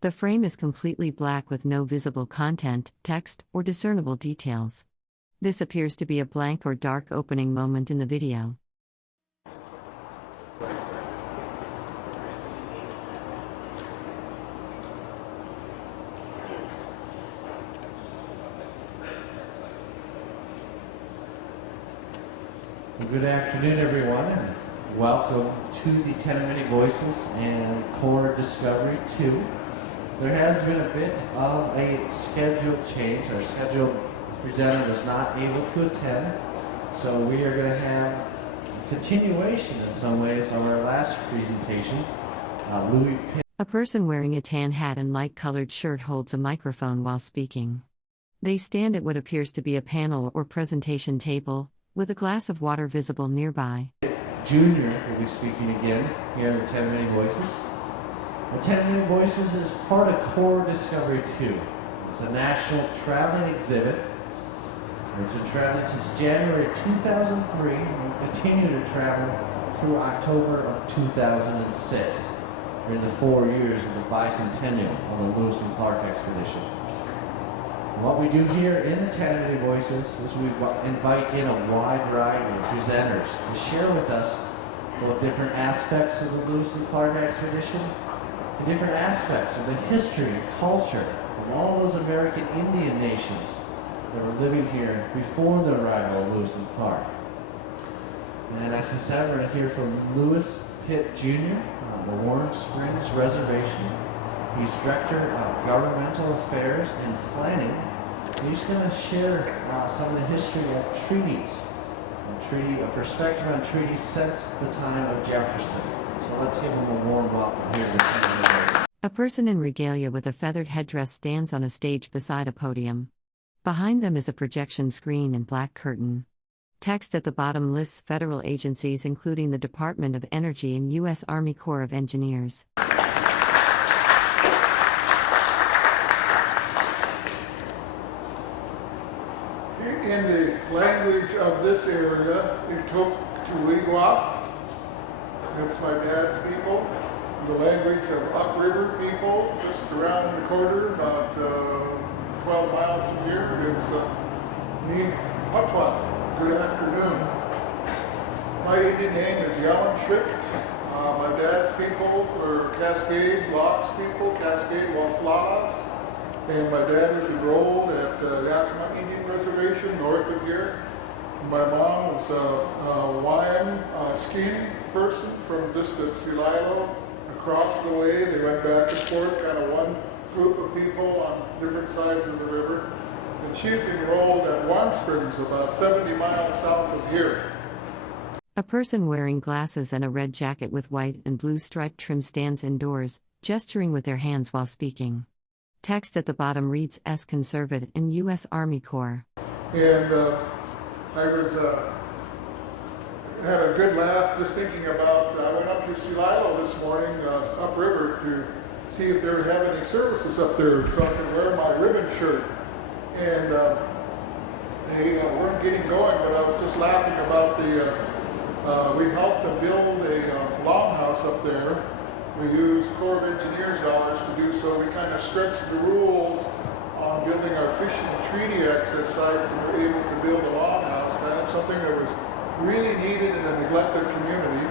The frame is completely black with no visible content, text, or discernible details. This appears to be a blank or dark opening moment in the video. Good afternoon, everyone, and welcome to the 10-Minute Voices and Core Discovery 2. There has been a bit of a schedule change. Our scheduled presenter was not able to attend, so we are going to have a continuation in some ways of our last presentation. Pitt. A person wearing a tan hat and light-colored shirt holds a microphone while speaking. They stand at what appears to be a panel or presentation table, with a glass of water visible nearby. Pitt Jr. will be speaking again here in the 10-Minute Voices. The 10-Minute Voices is part of Core Discovery 2. It's a national traveling exhibit. It's been traveling since January 2003 and will continue to travel through October of 2006 during the 4 years of the bicentennial of the Lewis and Clark expedition. What we do here in the 10-Minute Voices is we invite in a wide variety of presenters to share with us both different aspects of the Lewis and Clark expedition and different aspects of the history and culture of all those American Indian nations that were living here before the arrival of Lewis and Clark. And as I said, we're going to hear from Lewis Pitt Jr. on the Warm Springs Reservation. He's Director of Governmental Affairs and Planning. He's going to share some of the history of treaties, a perspective on treaties since the time of Jefferson. So let's give him a warm welcome here to 10-Minute. A person in regalia with a feathered headdress stands on a stage beside a podium. Behind them is a projection screen and black curtain. Text at the bottom lists federal agencies including the Department of Energy and U.S. Army Corps of Engineers. In the language of this area, it took to Wigwam. That's my dad's people. The language of upriver people, just around the corner, about 12 miles from here, it's Ni Patwa. Good afternoon. My Indian name is Yalanshik. My dad's people were Cascade Locks people, Cascade Washlalas. And my dad is enrolled at Yakima Indian Reservation north of here. My mom was a Hawaiian skiing person from just at Sililo across the way. They went back and forth, kind of one group of people on different sides of the river. And she's enrolled at Warm Springs, about 70 miles south of here. A person wearing glasses and a red jacket with white and blue striped trim stands indoors, gesturing with their hands while speaking. Text at the bottom reads S. Conservative in U.S. Army Corps. And I was had a good laugh just thinking about, I went up to Sililo this morning, upriver, to see if they would have any services up there so I could wear my ribbon shirt. And they weren't getting going, but I was just laughing about we helped them build a longhouse up there. We used Corps of Engineers dollars to do so. We kind of stretched the rules on building our fishing treaty access sites and were able to build a longhouse, kind of something that was really needed in a neglected community.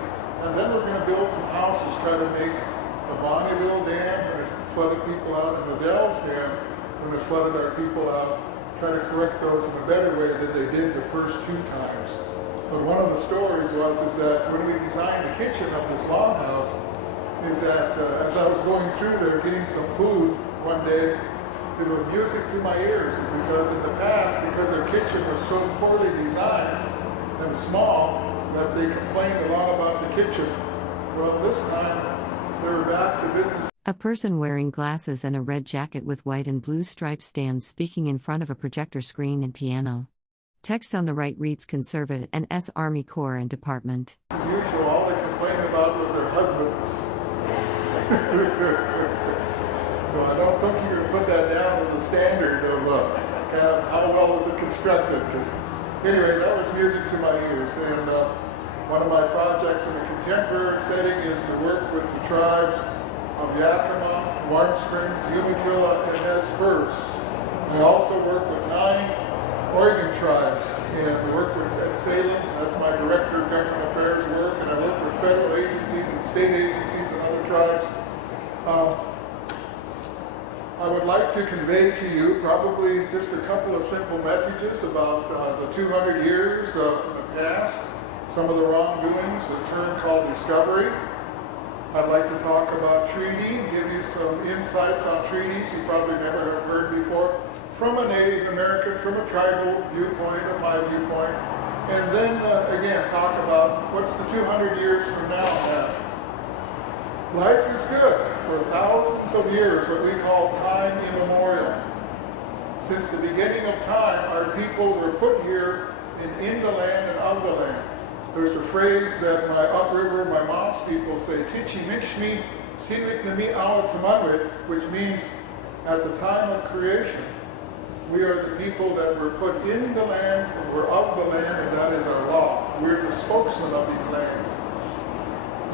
And then we're going to build some houses, try to make the Bonneville Dam when it flooded people out and the Dells Dam when it flooded our people out, try to correct those in a better way than they did the first two times. But one of the stories is that when we designed the kitchen of this longhouse, is that as I was going through there getting some food one day, there was music to my ears. Is because in the past, because their kitchen was so poorly designed and small, that they complained a lot about the kitchen. Well, this time, they were back to business. A person wearing glasses and a red jacket with white and blue stripes stands speaking in front of a projector screen and piano. Text on the right reads Conservative and S. Army Corps and Department. As usual, all they complained about was their husbands. So I don't think you can put that down as a standard of kind of how well was it constructed. Because anyway, that was music to my ears. And one of my projects in a contemporary setting is to work with the tribes of Yakima Warm Springs, Umatilla, and Nez Perce. I also work with 9 Oregon tribes, and I work with at Salem. That's my director of government affairs work, and I work with federal agencies and state agencies and other tribes. I would like to convey to you probably just a couple of simple messages about the 200 years in the past, some of the wrongdoings, a term called discovery. I'd like to talk about treaty, give you some insights on treaties you probably never have heard before, from a Native American, from a tribal viewpoint, of my viewpoint, and then again talk about what's the 200 years from now have. Life is good for thousands of years, what we call time immemorial. Since the beginning of time, our people were put here in the land and of the land. There's a phrase that my upriver, my mom's people say, Tichi Mikshmi Silik Nami Awa Tamanwit, which means at the time of creation, we are the people that were put in the land, we're of the land, and that is our law. We're the spokesman of these lands.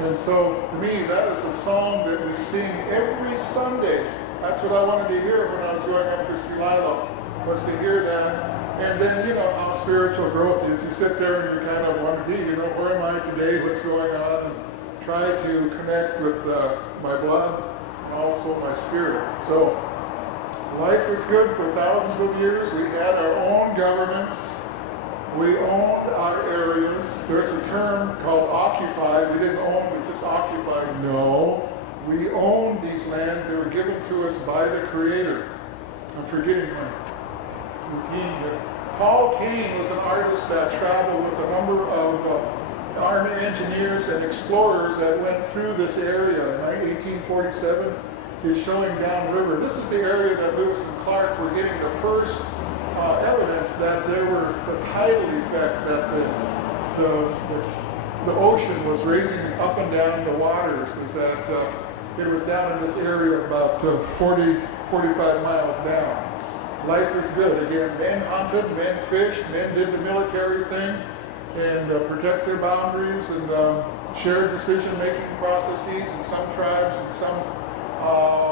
And so, to me, that is a song that we sing every Sunday. That's what I wanted to hear when I was going up to Celilo, was to hear that. And then, you know, how spiritual growth is. You sit there and you kind of wonder, gee, you know, where am I today? What's going on? And try to connect with my blood and also my spirit. So, life was good for thousands of years. We had our own governments. We owned our areas. There's a term called occupy. We didn't own, we just occupied. No. We owned these lands. They were given to us by the Creator. I'm forgetting my routine here. Paul Kane was an artist that traveled with a number of army engineers and explorers that went through this area. In 1847, he's showing downriver. This is the area that Lewis and Clark were getting the first evidence that there were the tidal effect, that the ocean was raising up and down the waters, is that it was down in this area about 45 miles down. Life was good. Again, men hunted, men fished, men did the military thing and protect their boundaries and shared decision-making processes in some tribes, and some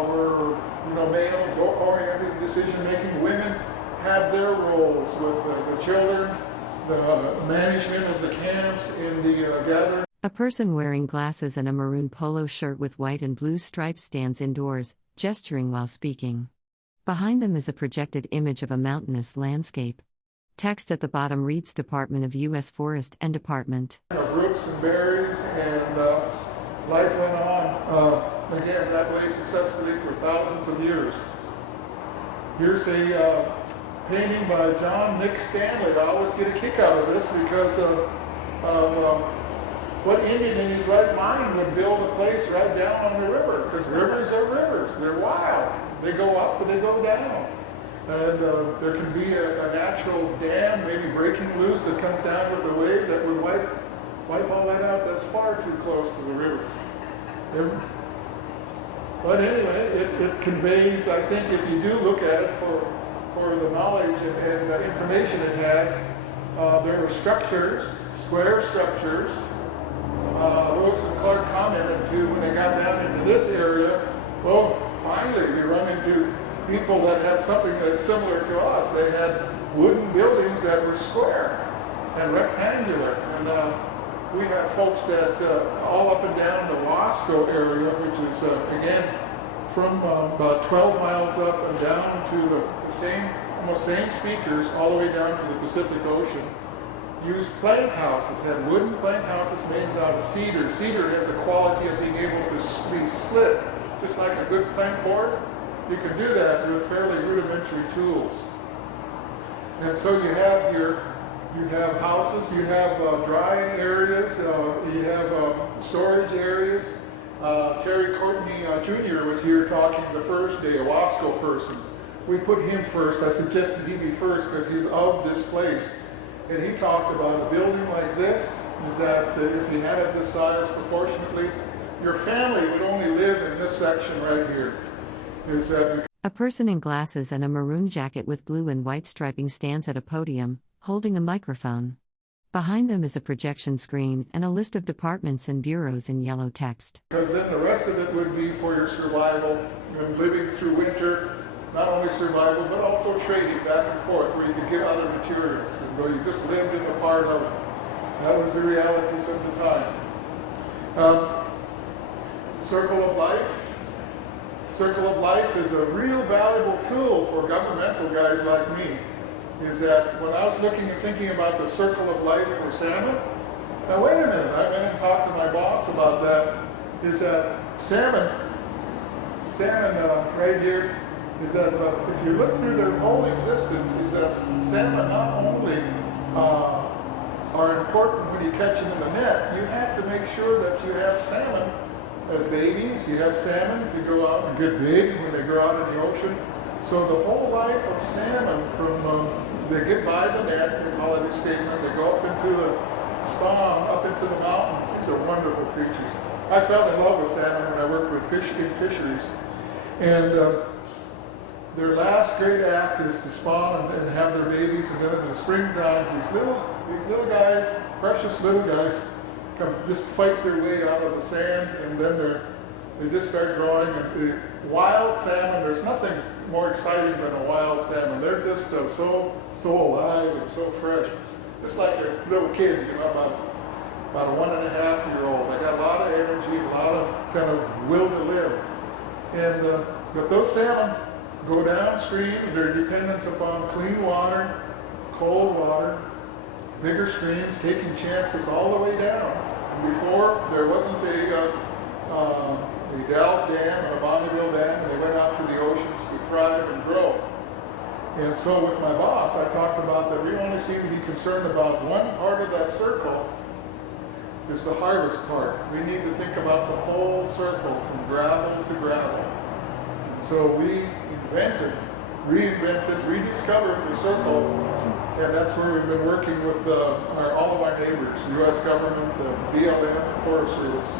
were, you know, male-oriented decision-making. Women had their roles with the children, the management of the camps, in the gathering. A person wearing glasses and a maroon polo shirt with white and blue stripes stands indoors, gesturing while speaking. Behind them is a projected image of a mountainous landscape. Text at the bottom reads Department of U.S. Forest and Department. Roots and berries, and life went on again that way successfully for thousands of years. Here's a painting by John Nick Stanley. I always get a kick out of this because of what Indian in his right mind would build a place right down on the river? Because rivers are rivers. They're wild. They go up and they go down. And there can be a natural dam maybe breaking loose that comes down with a wave that would wipe all that out. That's far too close to the river. But anyway, it conveys, I think, if you do look at it for the knowledge and the information it has, there were structures, square structures. Lewis and Clark commented to when they got down into this area, well, finally we run into people that have something that's similar to us. They had wooden buildings that were square and rectangular. And we have folks that all up and down the Wasco area, which is, again, from about 12 miles up and down to the almost same speakers, all the way down to the Pacific Ocean, used plank houses, had wooden plank houses made out of cedar. Cedar has a quality of being able to be split, just like a good plank board. You can do that with fairly rudimentary tools. And so you have houses, you have drying areas, you have storage areas. Terry Courtney Jr. was here talking the first day, a Wasco person. We put him first. I suggested he be first because he's of this place. And he talked about a building like this, is that if you had it this size proportionately, your family would only live in this section right here. Is that a person in glasses and a maroon jacket with blue and white striping stands at a podium, holding a microphone. Behind them is a projection screen and a list of departments and bureaus in yellow text. Because then the rest of it would be for your survival and living through winter, not only survival, but also trading back and forth where you could get other materials. And though you just lived in the part of it, that was the realities of the time. Circle of Life. Circle of Life is a real valuable tool for governmental guys like me. Is that when I was looking and thinking about the circle of life for salmon, now wait a minute, I went and talked to my boss about that, is that salmon right here, is that if you look through their whole existence, is that salmon not only are important when you catch them in the net, you have to make sure that you have salmon as babies, you have salmon to go out and get big when they grow out in the ocean. So the whole life of salmon from they get by the net, they call it escapement, they go up into the spawn, up into the mountains. These are wonderful creatures. I fell in love with salmon when I worked with fish in fisheries. And their last great act is to spawn and have their babies, and then in the springtime, these little guys, precious little guys, come just fight their way out of the sand, and then they just start growing. And the wild salmon, there's nothing more exciting than a wild salmon. They're just so alive and so fresh. It's just like a little kid, about a 1.5-year-old. They got a lot of energy, a lot of kind of will to live. And but those salmon go downstream. They're dependent upon clean water, cold water, bigger streams, taking chances all the way down. And before, there wasn't a Dalles Dam and a Bonneville Dam, and they went out to the oceans to thrive and grow. And so with my boss, I talked about that we only seem to be concerned about one part of that circle, is the harvest part. We need to think about the whole circle from gravel to gravel. So we reinvented, rediscovered the circle, and that's where we've been working with all of our neighbors, the U.S. government, the BLM, the Forest Service.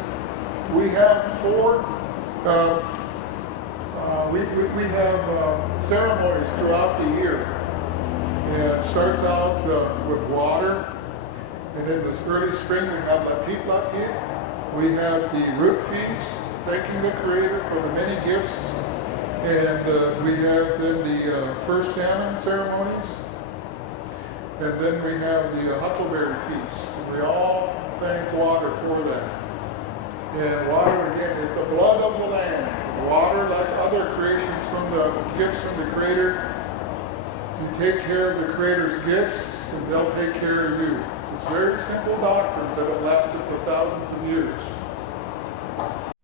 We have we have ceremonies throughout the year. And it starts out with water, and in the early spring we have Latit Latit. We have the root feast, thanking the Creator for the many gifts, and we have then the first salmon ceremonies, and then we have the Huckleberry Feast. And we all thank water for that. And water, again, is the blood of the land. Water, like other creations from the gifts from the Creator, you take care of the Creator's gifts, and they'll take care of you. It's very simple doctrines that have lasted for thousands of years.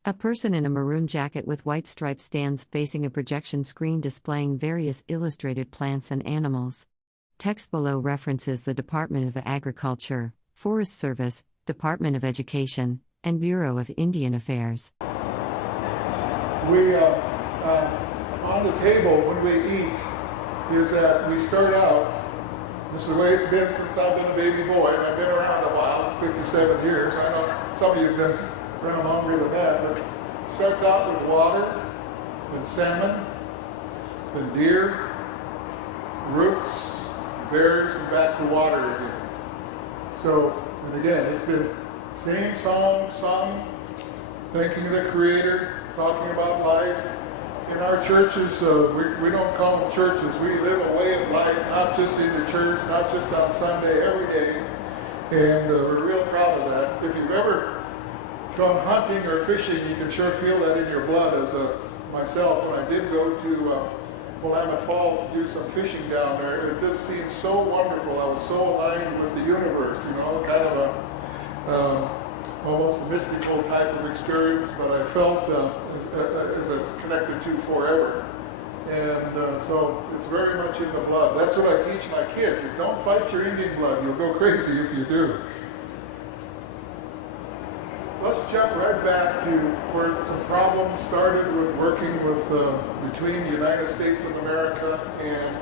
A person in a maroon jacket with white stripes stands facing a projection screen displaying various illustrated plants and animals. Text below references the Department of Agriculture, Forest Service, Department of Education, and Bureau of Indian Affairs. We, on the table when we eat, is that we start out, this is the way it's been since I've been a baby boy, and I've been around a while, it's 57 years. I know some of you have been around longer than that, but it starts out with water, then salmon, then deer, roots, berries, and back to water again. So, and again, it's been same song sung, thanking the Creator, talking about life. In our churches, we don't call them churches. We live a way of life, not just in the church, not just on Sunday, every day. And we're real proud of that. If you've ever gone hunting or fishing, you can sure feel that in your blood. As myself, when I did go to Willamette Falls to do some fishing down there, it just seemed so wonderful. I was so aligned with the universe, kind of a almost a mystical type of experience, but I felt as a connected to forever. And so it's very much in the blood. That's what I teach my kids, is don't fight your Indian blood. You'll go crazy if you do. Let's jump right back to where some problems started with working with between the United States of America and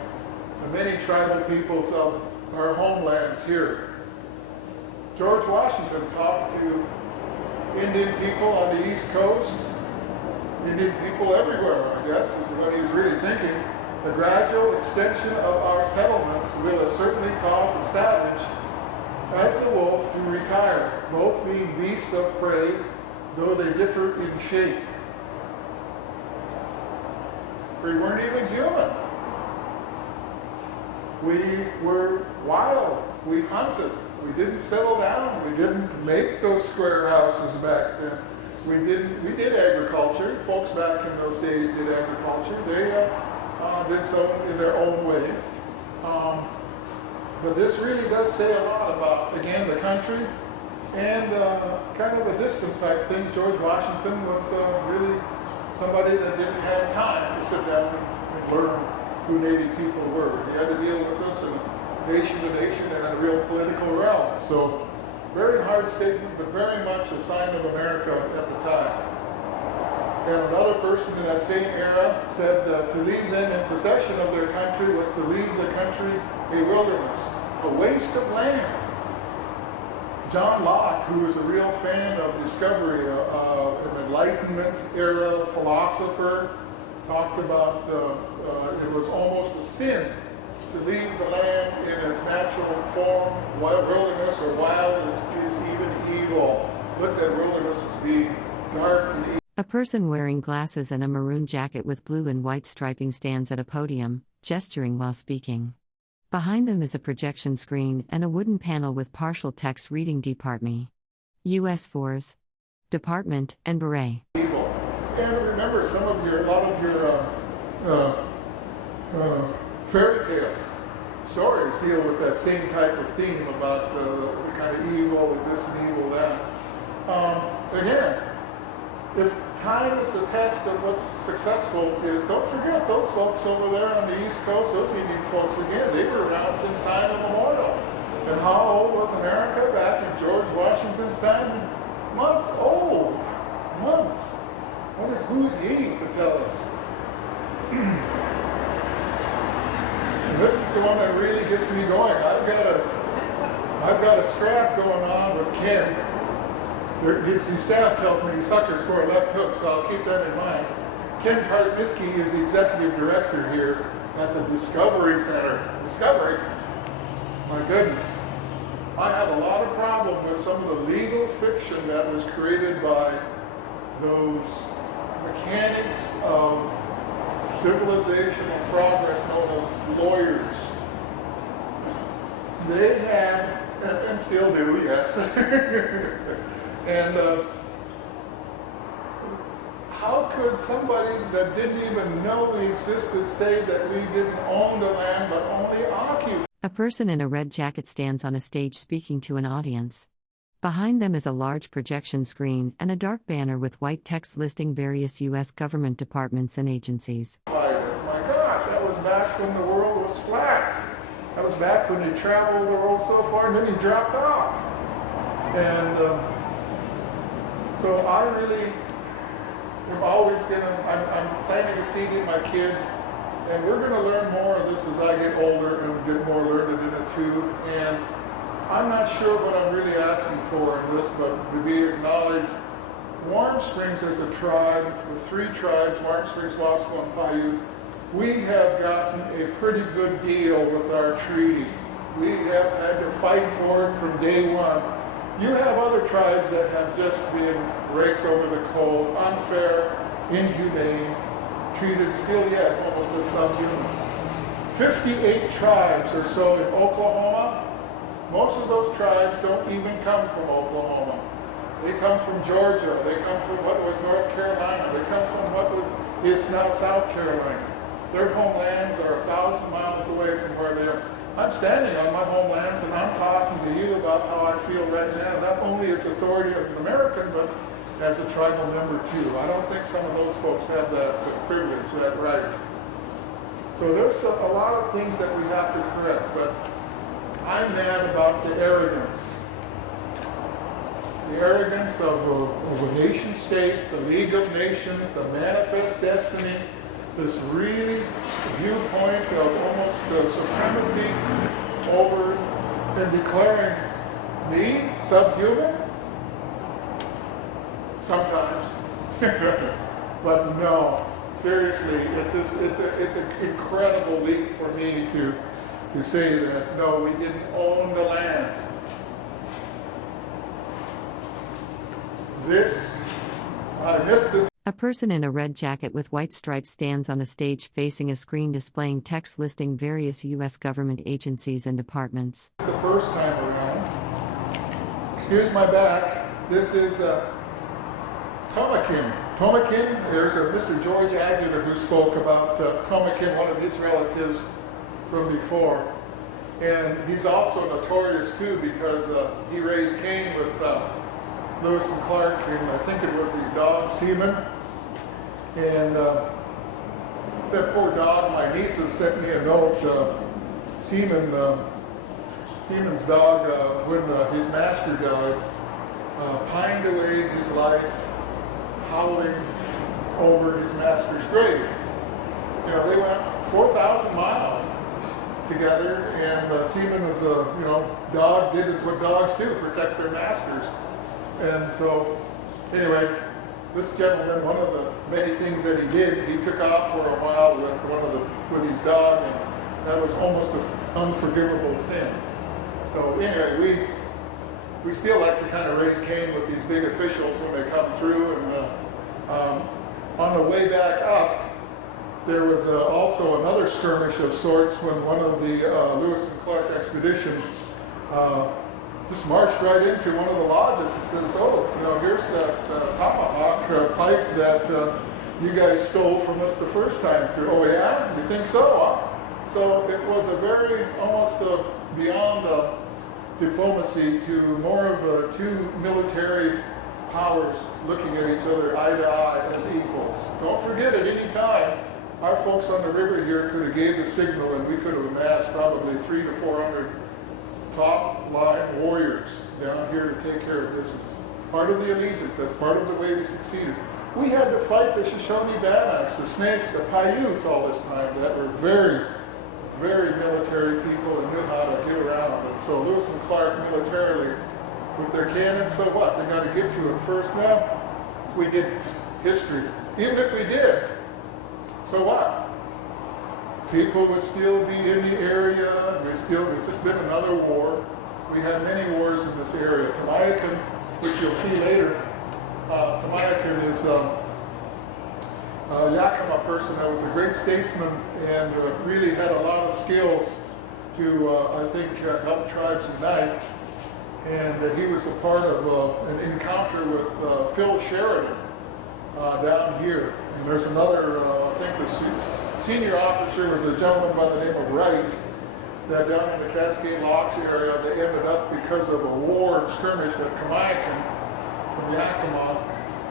the many tribal peoples of our homelands here. George Washington talked to Indian people on the East Coast, Indian people everywhere, I guess, is what he was really thinking. The gradual extension of our settlements will certainly cause a savage as the wolf, do retire, both being beasts of prey, though they differ in shape. We weren't even human. We were wild. We hunted. We didn't settle down. We didn't make those square houses back then. We did agriculture. Folks back in those days did agriculture. They did so in their own way. But this really does say a lot about, again, the country and kind of a distant type thing. George Washington was really somebody that didn't have time to sit down and learn who Native people were. He had to deal with this in nation to nation and in a real political realm. So very hard statement, but very much a sign of America at the time. And another person in that same era said to leave them in possession of their country was to leave the country a wilderness, a waste of land. John Locke, who was a real fan of discovery, an Enlightenment era philosopher, talked about it was almost a sin to leave the land in its natural form. Wilderness or wild is even evil. Looked at wilderness as being dark and evil. A person wearing glasses and a maroon jacket with blue and white striping stands at a podium, gesturing while speaking. Behind them is a projection screen and a wooden panel with partial text reading Department, U.S. Force, Department, and Beret. Evil. And remember, a lot of your fairy tales, stories deal with that same type of theme about the kind of evil, this and evil, that. Again, if time is the test of what's successful is, don't forget those folks over there on the East Coast, those Indian folks, again, they were around since time immemorial. And how old was America back in George Washington's time? Months old. Months. Who's he to tell us? And this is the one that really gets me going. I've got a scrap going on with Ken. His staff tells me he suckers for a left hook, so I'll keep that in mind. Ken Karsnitzky is the executive director here at the Discovery Center. Discovery? My goodness. I have a lot of problem with some of the legal fiction that was created by those mechanics of civilizational progress known as lawyers. They had, and still do, yes. And how could somebody that didn't even know we existed say that we didn't own the land but only occupy? A person in a red jacket stands on a stage speaking to an audience. Behind them is a large projection screen and a dark banner with white text listing various U.S. government departments and agencies. My gosh, that was back when the world was flat. That was back when he traveled the world so far and then he dropped off. And so I really am always I'm planting a seed in my kids, and we're going to learn more of this as I get older and get more learned in it too. And I'm not sure what I'm really asking for in this, but to be acknowledged. Warm Springs as a tribe, with 3 tribes, Warm Springs, Wasco, and Paiute, we have gotten a pretty good deal with our treaty. We have had to fight for it from day one. You have other tribes that have just been raked over the coals, unfair, inhumane, treated still yet almost as subhuman. 58 tribes or so in Oklahoma. Most of those tribes don't even come from Oklahoma. They come from Georgia. They come from what was North Carolina. They come from what is now South Carolina. Their homelands are 1,000 miles away from where they are. I'm standing on my homelands and I'm talking to you about how I feel right now, not only as authority as an American, but as a tribal member too. I don't think some of those folks have that privilege, that right. So there's a lot of things that we have to correct, but I'm mad about the arrogance. The arrogance of a nation state, the League of Nations, the Manifest Destiny, this really viewpoint of almost supremacy over and declaring me subhuman? Sometimes. But no, seriously, it's an incredible leap for me to say that, no, we didn't own the land. I missed this. A person in a red jacket with white stripes stands on a stage facing a screen displaying text listing various U.S. government agencies and departments. The first time around. Excuse my back. This is Tomakin. Tomakin, there's a Mr. George Aguilar who spoke about Tomakin, one of his relatives from before. And he's also notorious too because he raised Cain with Lewis and Clark, and I think it was these dogs, seamen. And that poor dog, my nieces sent me a note, Seaman's dog, when his master died, pined away his life howling over his master's grave. You know, they went 4,000 miles together, and Seaman was dog did what dogs do, protect their masters. And so, anyway, this gentleman, one of the many things that he did, he took off for a while with his dog, and that was almost an unforgivable sin. So anyway, we still like to kind of raise Cain with these big officials when they come through. And on the way back up, there was also another skirmish of sorts when one of the Lewis and Clark expedition just marched right into one of the lodges and says, "Oh, here's that tomahawk pipe that you guys stole from us the first time through." "Oh yeah, you think so?" Huh? So it was a very almost beyond diplomacy to more of two military powers looking at each other eye to eye as equals. Don't forget, at any time, our folks on the river here could have gave the signal, and we could have amassed probably 300 to 400 top line warriors down here to take care of business. It's part of the allegiance. That's part of the way we succeeded. We had to fight the Shoshone Bannocks, the Snakes, the Paiutes all this time that were very, very military people and knew how to get around. And so Lewis and Clark militarily, with their cannons, so what? They got to get to it first. Now, we didn't. History. Even if we did, so what? People would still be in the area. It's just been another war. We had many wars in this area. Tamayakan, which you'll see later, Tamayakan is a Yakima person that was a great statesman and really had a lot of skills to, I think, help tribes unite. And he was a part of an encounter with Phil Sheridan down here. And there's another, I think the senior officer was a gentleman by the name of Wright, that down in the Cascade Locks area, they ended up because of a war and skirmish at Kamiakan from Yakima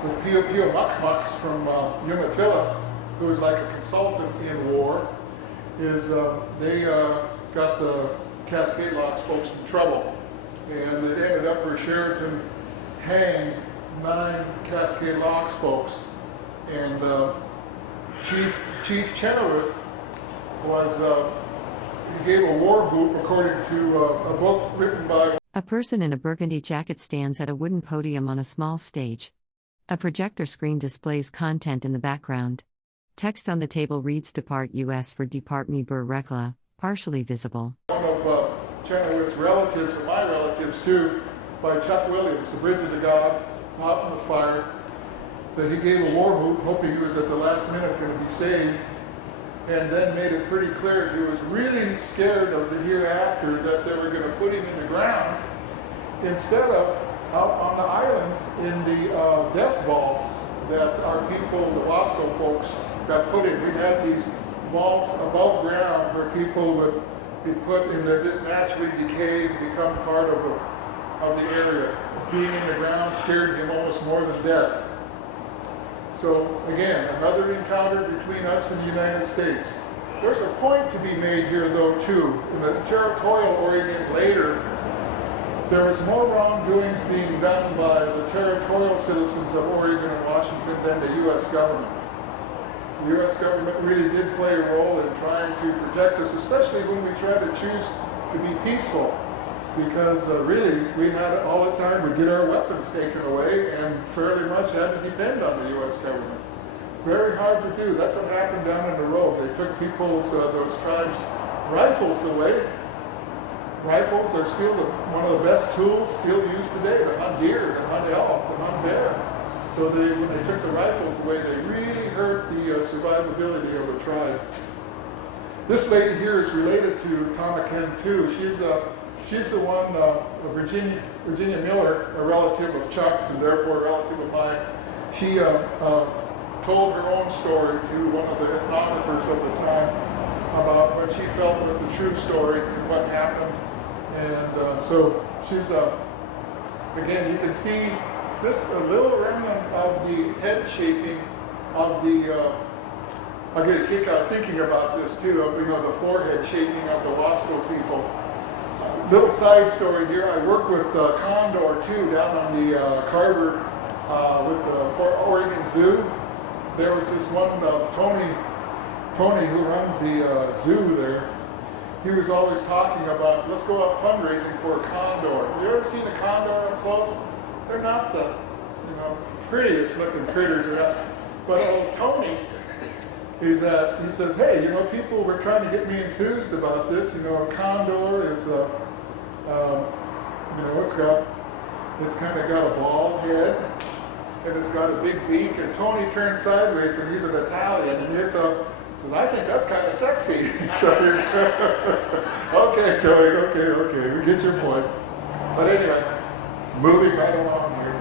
with Pio Mukmuks from Umatilla, who was like a consultant in war, they got the Cascade Locks folks in trouble. And it ended up where Sheridan hanged 9 Cascade Locks folks. And Chief Chenoweth he gave a war whoop according to a book written by... A person in a burgundy jacket stands at a wooden podium on a small stage. A projector screen displays content in the background. Text on the table reads Depart US for Depart Me Bur Rekla, partially visible. One of Chenoweth's relatives, and my relatives too, by Chuck Williams, The Bridge of the Gods, Out in the Fire, that he gave a war whoop, hoping he was at the last minute going to be saved, and then made it pretty clear he was really scared of the hereafter, that they were going to put him in the ground instead of out on the islands in the death vaults that our people, the Wasco folks, got put in. We had these vaults above ground where people would be put in that just naturally decay and become part of the area. Being in the ground scared him almost more than death. So again, another encounter between us and the United States. There's a point to be made here though too. In the territorial Oregon later, there was more wrongdoings being done by the territorial citizens of Oregon and Washington than the U.S. government. The U.S. government really did play a role in trying to protect us, especially when we tried to choose to be peaceful. Because really, we had all the time would get our weapons taken away and fairly much had to depend on the U.S. government. Very hard to do. That's what happened down in the road. They took people's, those tribes' rifles away, Rifles are still one of the best tools still used today to hunt deer, to hunt elk, to hunt bear. So when they took the rifles away, they really hurt the survivability of the tribe. This lady here is related to Tamaken too. She's the one, Virginia Miller, a relative of Chuck's and therefore a relative of mine. She told her own story to one of the ethnographers of the time about what she felt was the true story and what happened. And so she's, again, you can see just a little remnant of the head shaping of the, I get a kick out of thinking about this too, of, the forehead shaping of the Wasco people. Little side story here, I work with Condor too down on the Carver with the Oregon Zoo. There was this one, Tony who runs the zoo there. He was always talking about, let's go out fundraising for a condor. Have you ever seen a condor up close? They're not the prettiest looking critters around. But old Tony, he says, hey, people were trying to get me enthused about this. A condor is, it's kind of got a bald head and it's got a big beak. And Tony turns sideways and he's an Italian and says, I think that's kind of sexy. So okay, Tony, okay, we get your point. But anyway, moving right along here.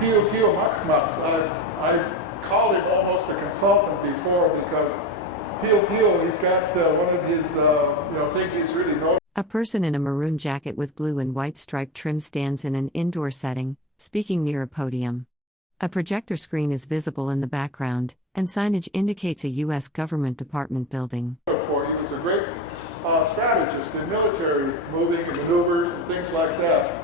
Pio Pio Mux Mux, I called him almost a consultant before because Pio Pio, he's got one of his, thing he's really known. A person in a maroon jacket with blue and white striped trim stands in an indoor setting, speaking near a podium. A projector screen is visible in the background, and signage indicates a U.S. government department building. He was a great strategist in military moving and maneuvers and things like that.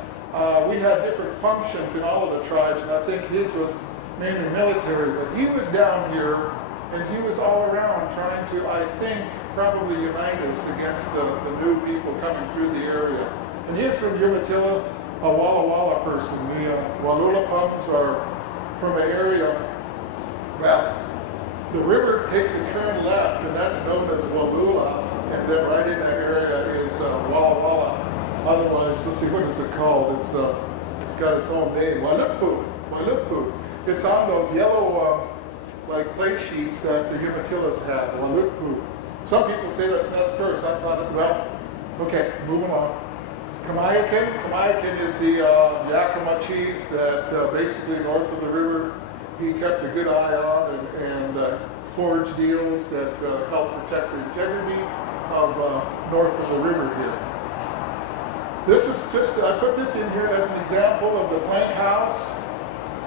We had different functions in all of the tribes, and I think his was mainly military, but he was down here, and he was all around trying to, I think, probably unite us against the new people coming through the area. And he is from Umatilla, a Walla Walla person. The Walulapums are from an area, well, the river takes a turn left, and that's known as Walula, and then right in that area is Walla Walla. Otherwise, let's see, what is it called? It's got its own name, Walukpu. It's on those yellow, like plate sheets that the Umatillas have, Walukpu. Some people say that's Nez Perce. I thought, well, okay, moving on. Kamayakin is the Yakima chief that basically north of the river, he kept a good eye on and forged deals that helped protect the integrity of north of the river here. This is just, I put this in here as an example of the plank house.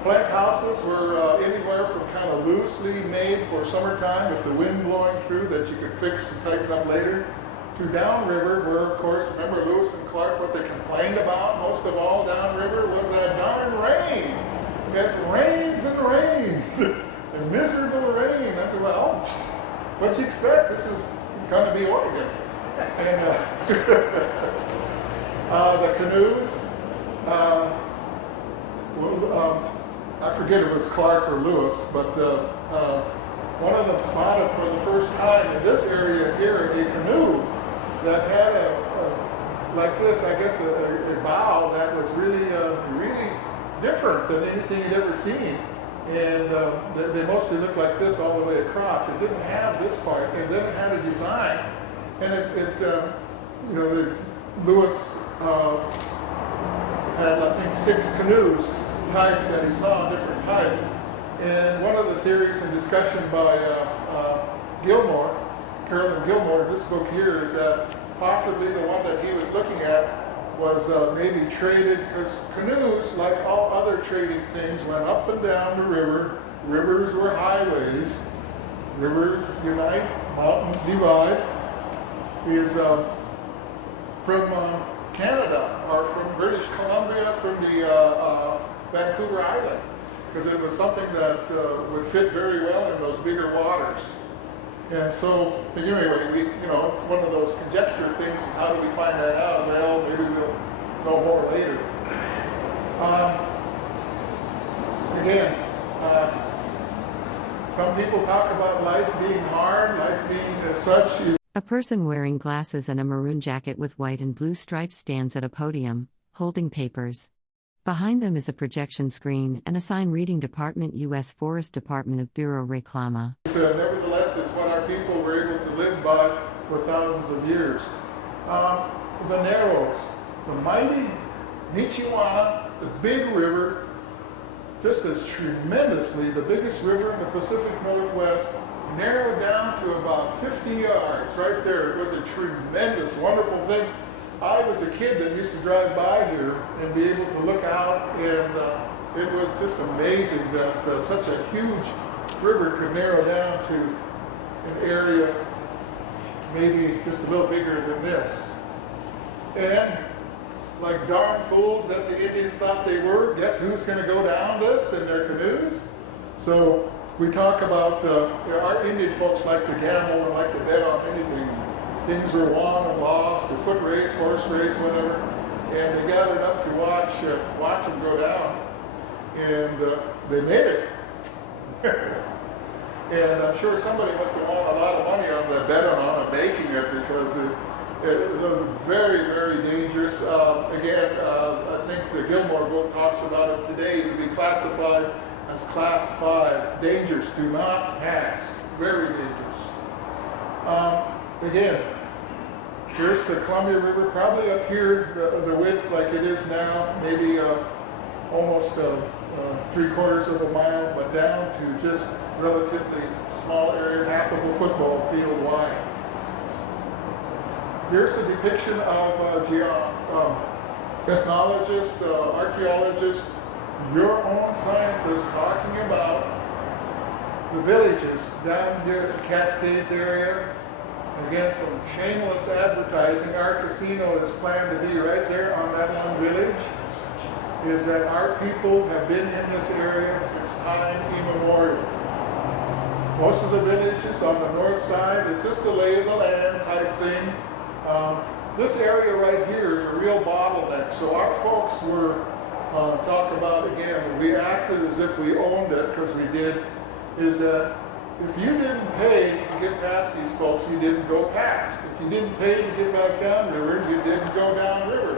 Plank houses were anywhere from kind of loosely made for summertime with the wind blowing through that you could fix and tighten up later, to downriver where, of course, remember Lewis and Clark, what they complained about most of all downriver was that darn rain. It rains and rains, and miserable rain. I thought, well, what do you expect? This is going to be Oregon. And the canoes, I forget if it was Clark or Lewis, but one of them spotted for the first time in this area here a canoe that had like this, I guess, a bow that was really, really different than anything he'd ever seen. And they mostly looked like this all the way across. It didn't have this part, and then it had a design. And Lewis had, I think, 6 canoes types that he saw, different types. And one of the theories and discussion by Carolyn Gilmore, this book here, is that possibly the one that he was looking at was maybe traded, because canoes, like all other trading things, went up and down the river. Rivers were highways. Rivers unite, mountains divide. Is from Canada, or from British Columbia, from the Vancouver Island, because it was something that would fit very well in those bigger waters. And so, anyway, it's one of those conjecture things. How do we find that out? Well, maybe we'll know more later. Again, some people talk about life being hard, life being as such is A person wearing glasses and a maroon jacket with white and blue stripes stands at a podium, holding papers. Behind them is a projection screen and a sign reading Department U.S. Forest Department of Bureau Reclama. Nevertheless, it's what our people were able to live by for thousands of years. The Narrows, the mighty Nichiwana, the big river, just as tremendously the biggest river in the Pacific Northwest, narrowed down to about 50 yards right there. It was a tremendous, wonderful thing. I was a kid that used to drive by here and be able to look out, and it was just amazing that such a huge river could narrow down to an area maybe just a little bigger than this. And like darn fools that the Indians thought they were, guess who's going to go down this in their canoes? So we talk about, our Indian folks like to gamble and like to bet on anything. Things were won and lost, a foot race, horse race, whatever. And they gathered up to watch them go down. And they made it. And I'm sure somebody must have won a lot of money on the bet on it, making it, because it was very, very dangerous. Again, I think the Gilmore book talks about it today to be classified as Class 5. Dangerous, do not pass. Very dangerous. Again, here's the Columbia River, probably up here, the width like it is now, maybe almost 3/4 of a mile, but down to just relatively small area, half of a football field wide. Here's a depiction of ethnologists, archaeologists, your own scientists talking about the villages down here in the Cascades area. Again, some shameless advertising. Our casino is planned to be right there on that one village. Is that our people have been in this area since time immemorial. Most of the villages on the north side, it's just a lay of the land type thing. This area right here is a real bottleneck. So our folks were, talk about again, we acted as if we owned it, because we did, is that if you didn't pay to get past these folks, you didn't go past. If you didn't pay to get back downriver, you didn't go downriver.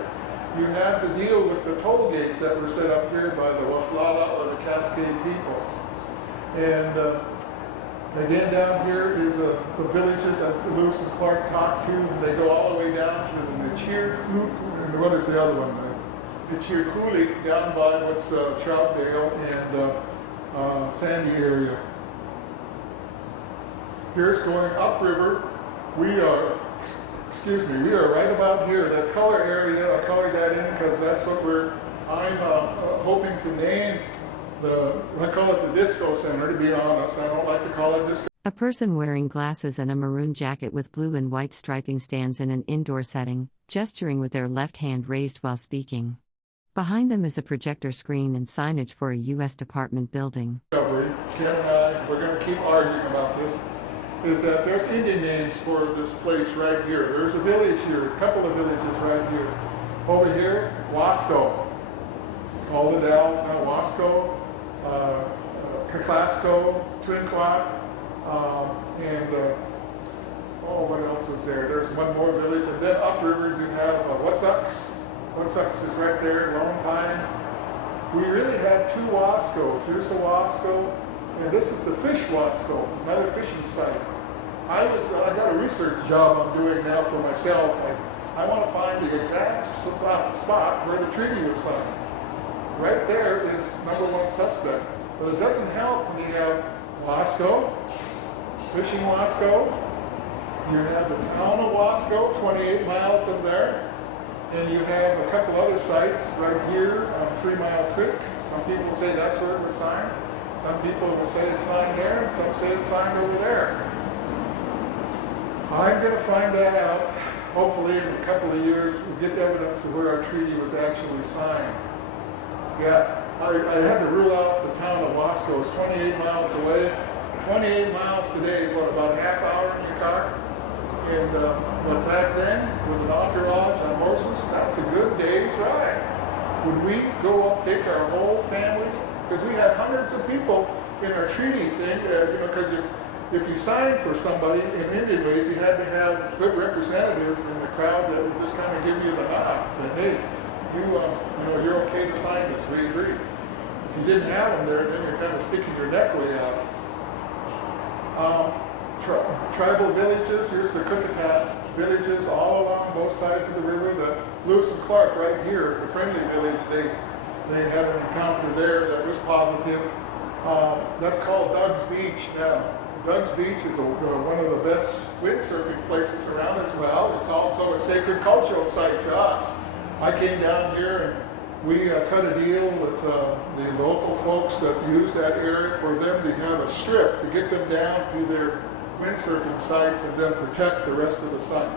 You had to deal with the toll gates that were set up here by the Wahlala or the Cascade peoples. And again, down here is some villages that Lewis and Clark talked to. They go all the way down to the Nichir, and what is the other one? The Nichir Cooley, down by what's Troutdale and Sandy area. Here's going upriver. We are right about here. That color area, I colored that in because that's what I'm hoping to name I call it the Disco Center, to be honest. I don't like to call it disco. A person wearing glasses and a maroon jacket with blue and white striping stands in an indoor setting, gesturing with their left hand raised while speaking. Behind them is a projector screen and signage for a U.S. Department building. Ken and I, we're going to keep arguing about this. Is that there's Indian names for this place right here. There's a village here, a couple of villages right here. Over here, Wasco. All the Dalles now, Wasco, Kaklasco, Twinquat, and what else is there? There's one more village, and then upriver you have Whatsucks. Whatsucks is right there, Lone Pine. We really have two Wascos. Here's a Wasco, and this is the Fish Wasco, another fishing site. I got a research job I'm doing now for myself. I want to find the exact spot where the treaty was signed. Right there is number one suspect. But it doesn't help when you have Wasco, fishing Wasco. You have the town of Wasco, 28 miles from there. And you have a couple other sites right here on 3 Mile Creek. Some people say that's where it was signed. Some people will say it's signed there, and some say it's signed over there. I'm going to find that out. Hopefully in a couple of years we'll get evidence of where our treaty was actually signed. Yeah, I had to rule out the town of Wasco. It's 28 miles away. 28 miles today is what, about a half hour in your car? And but back then, with an entourage on horses, that's a good day's ride. Would we go up, take our whole families? Because we had hundreds of people in our treaty thing, because if you signed for somebody in Indian ways, you had to have good representatives in the crowd that would just kind of give you the nod that, hey, you're okay to sign this, we agree. If you didn't have them there, then you're kind of sticking your neck way out. Tribal villages, here's the Klickitats villages all along both sides of the river. The Lewis and Clark right here, the Friendly Village, they had an encounter there that was positive. That's called Doug's Beach now. Doug's Beach is one of the best windsurfing places around as well. It's also a sacred cultural site to us. I came down here and we cut a deal with the local folks that use that area for them to have a strip to get them down to their windsurfing sites and then protect the rest of the site.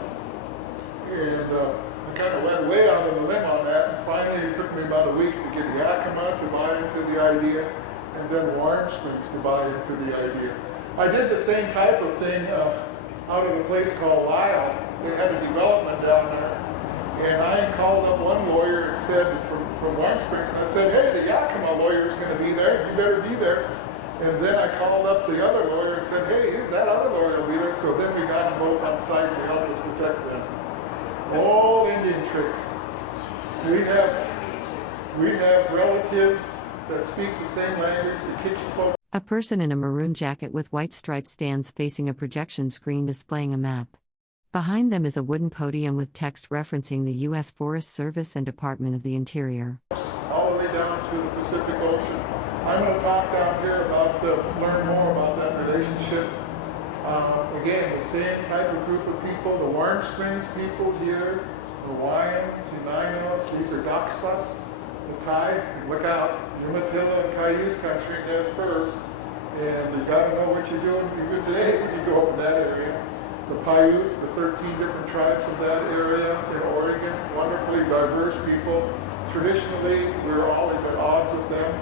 And I kind of went way out on the limb on that, and finally it took me about a week to get Yakima to buy into the idea, and then Warm Springs to buy into the idea. I did the same type of thing out of a place called Lyle. They had a development down there, and I called up one lawyer and said, from Warm Springs, and I said, hey, the Yakima lawyer is going to be there, you better be there. And then I called up the other lawyer and said, hey, that other lawyer will be there. So then we got them both on site to help us protect them. Old Indian trick. We have relatives that speak the same language. It keeps the folks. A person in a maroon jacket with white stripes stands facing a projection screen displaying a map. Behind them is a wooden podium with text referencing the U.S. Forest Service and Department of the Interior. All the way down to the Pacific Ocean. I'm going to talk down here about learn more about that relationship. Again, the same type of group of people, the Warm Springs people here, Hawaiians, Uninos, these are Doxpas, the Thai, look out, Umatilla and Cayuse country, that's first. And you got to know what you're doing even today when you go up in that area. The Paiutes, the 13 different tribes of that area in Oregon, wonderfully diverse people. Traditionally, we're always at odds with them.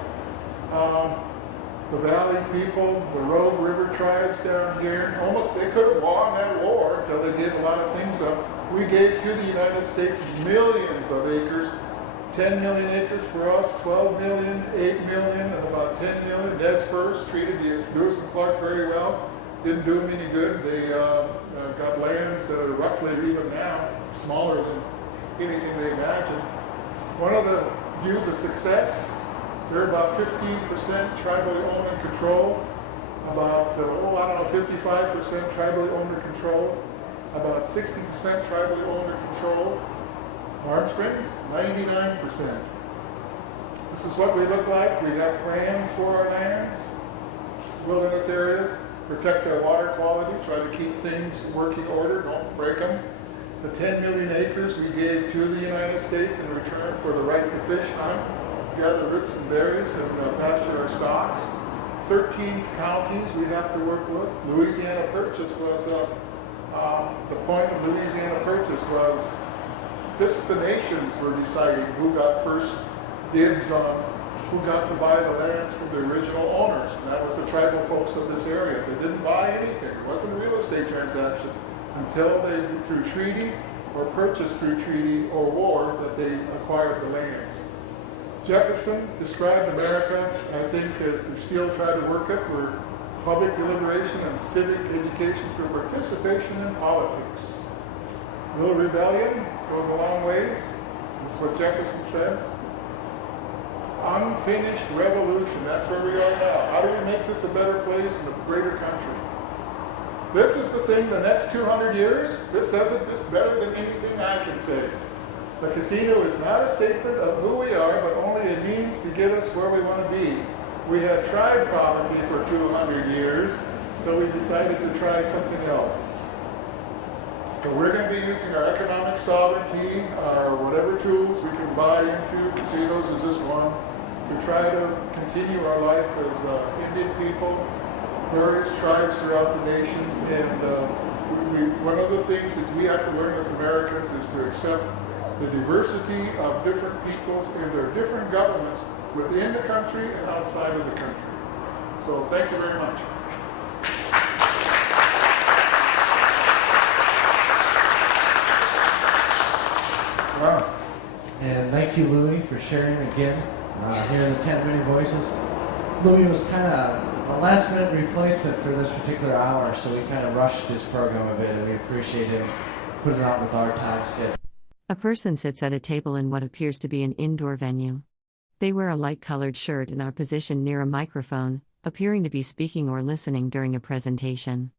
The Valley people, the Rogue River tribes down here, they could have won that war until they gave a lot of things up. We gave to the United States millions of acres, 10 million acres for us, 12 million, 8 million, and about 10 million. Nez Perce treated Lewis and Clark very well. Didn't do them any good. They got lands that are roughly, even now, smaller than anything they imagined. One of the views of success, they're about 15% tribally owned and controlled, about, 55% tribally owned and controlled, about 60% tribally owned and controlled. Warm Springs, 99%. This is what we look like. We have plans for our lands, wilderness areas, protect our water quality, try to keep things working order, don't break them. The 10 million acres we gave to the United States in return for the right to fish hunt, gather roots and berries, and pasture our stocks. 13 counties we have to work with. Louisiana Purchase was, the point of Louisiana Purchase was just the nations were deciding who got first dibs on who got to buy the lands from the original owners. And that was the tribal folks of this area. They didn't buy anything. It wasn't a real estate transaction until they, through treaty or purchase through treaty or war, that they acquired the lands. Jefferson described America, I think, as we still try to work it, we're public deliberation and civic education through participation in politics. Little rebellion goes a long ways. This is what Jefferson said. Unfinished revolution, that's where we are now. How do we make this a better place and a greater country? This is the thing, the next 200 years, this says it just better than anything I can say. The casino is not a statement of who we are, but only a means to get us where we want to be. We have tried poverty for 200 years, so we decided to try something else. So we're going to be using our economic sovereignty, our whatever tools we can buy into. Casinos is just one. We try to continue our life as Indian people, various tribes throughout the nation, and one of the things that we have to learn as Americans is to accept the diversity of different peoples and their different governments within the country and outside of the country. So thank you very much. Wow. And thank you, Louis, for sharing again here in the 10 Many Voices. Louis was kind of a last minute replacement for this particular hour, so we kind of rushed his program a bit, and we appreciate him putting up with our time schedule. A person sits at a table in what appears to be an indoor venue. They wear a light-colored shirt and are positioned near a microphone, appearing to be speaking or listening during a presentation.